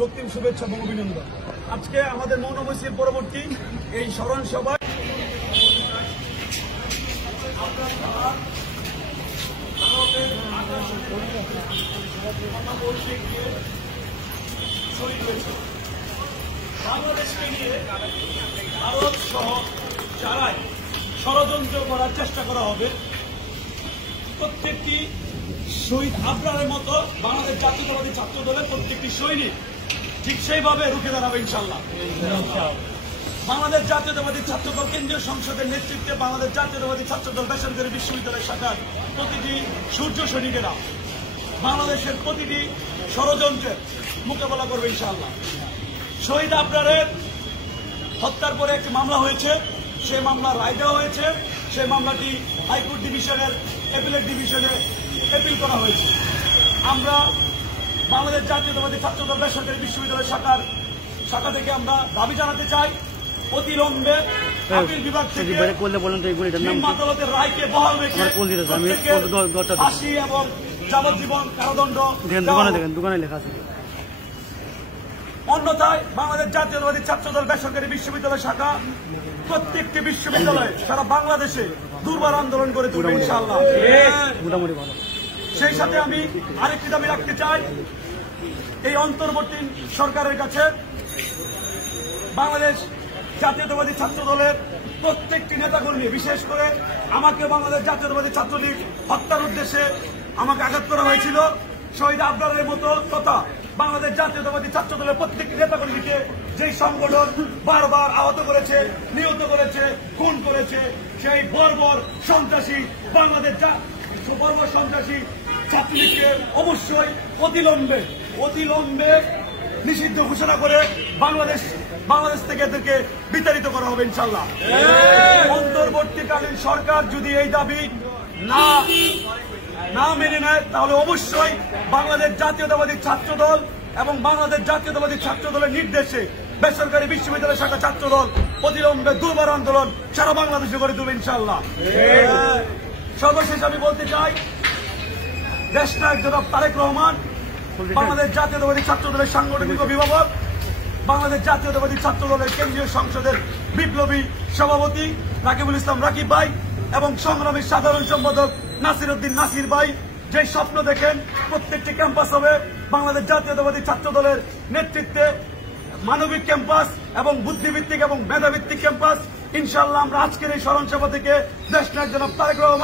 রক্তিম শুভেচ্ছা এবং অভিনন্দন। আজকে আমাদের মৌন মিছিল পরবর্তী এই স্মরণ সভায় বাংলাদেশকে নিয়ে ভারত সহ যারাই ষড়যন্ত্র করার চেষ্টা করা হবে, প্রত্যেকটি শহীদ আবরারের মতো বাংলাদেশ জাতীয়তাবাদী ছাত্র দলের প্রত্যেকটি সৈনিক ঠিক সেইভাবে রুখে দাঁড়াবে ইনশাআল্লাহ। বাংলাদেশ জাতীয়তাবাদী ছাত্র দল কেন্দ্রীয় সংসদের নেতৃত্বে বাংলাদেশ জাতীয়তাবাদী ছাত্র দল বেসরকারি বিশ্ববিদ্যালয় শাখার প্রতিটি সূর্য সৈনিকেরা বাংলাদেশের প্রতিটি ষড়যন্ত্রের মোকাবেলা করবে ইনশাআল্লাহ। শহীদ আবরারের হত্যার পরে একটি মামলা হয়েছে, সেই মামলার রায় দেওয়া হয়েছে। সেই মামলাটি হাইকোর্ট ডিভিশনের অ্যাপিলেট ডিভিশনে অ্যাপিল করা হয়েছে। আমরা বাংলাদেশ জাতীয়তাবাদী ছাত্র দল বেসরকারি বিশ্ববিদ্যালয় শাখা থেকে আমরা দাবি জানাতে চাই, অতিলম্বে আপিল বিভাগ থেকে নিম্ন আদালতের রায়কে বহাল রেখে ফাঁসি এবং যাবজ্জীবন কারাদণ্ড। দোকানে লেখা আছে। অন্যথায় বাংলাদেশ জাতীয়তাবাদী ছাত্র দল বেসরকারি বিশ্ববিদ্যালয় শাখা প্রত্যেকটি বিশ্ববিদ্যালয়ে সারা বাংলাদেশে দুর্বার আন্দোলন করে তুলবে ইনশাআল্লাহ। মোটামুটি ভালো। সেই সাথে আমি আরেকটি দাবি রাখতে চাই, এই অন্তর্বর্তী সরকারের কাছে বাংলাদেশ জাতীয়তাবাদী ছাত্র দলের প্রত্যেকটি নেতাকর্মী, বিশেষ করে আমাকে বাংলাদেশ জাতীয়তাবাদী ছাত্রলীগ হত্যার উদ্দেশ্যে আমাকে আঘাত করা হয়েছিল, শহীদ আবরারের মতো তথা বাংলাদেশ জাতীয়তাবাদী ছাত্র দলের প্রত্যেকটি নেতাকর্মীকে যেই সংগঠন বারবার আহত করেছে, নিহত করেছে, খুন করেছে, সেই বর্বর সন্ত্রাসী বর্বর সন্ত্রাসী ছাত্রলীগকে অবশ্যই অতিলম্বে নিষিদ্ধ ঘোষণা করে বাংলাদেশ থেকে এদেরকে বিতাড়িত করা হবে ইনশাআল্লাহ। অন্তর্বর্তীকালীন সরকার যদি এই দাবি না মেনে নেয়, তাহলে অবশ্যই বাংলাদেশ জাতীয়তাবাদী ছাত্র দল এবং বাংলাদেশ জাতীয়তাবাদী ছাত্র দলের নির্দেশে বেসরকারি বিশ্ববিদ্যালয় শাখা ছাত্র দল অতিলম্বে দুর্বার আন্দোলন সারা বাংলাদেশে গড়ে তুলবে ইনশাআল্লাহ। সর্বশেষ আমি বলতে চাই, দেশনায়ক জনাব তারেক রহমান বাংলাদেশ জাতীয়তাবাদী ছাত্র দলের সাংগঠনিক অভিভাবক, বাংলাদেশ জাতীয়তাবাদী ছাত্র দলের কেন্দ্রীয় সংসদের বিপ্লবী সভাপতি রাকিবুল ইসলাম রাকিব ভাই এবং সংগ্রামী সাধারণ সম্পাদক নাসির উদ্দিন নাসির ভাই যে স্বপ্ন দেখেন প্রত্যেকটি ক্যাম্পাস হবে বাংলাদেশ জাতীয়তাবাদী ছাত্র দলের নেতৃত্বে মানবিক ক্যাম্পাস এবং বুদ্ধিভিত্তিক এবং মেধাভিত্তিক ক্যাম্পাস। ইনশাআল্লাহ আমরা আজকের এই স্মরণ সভা থেকে দেশনায়ক জনাব তারেক রহমান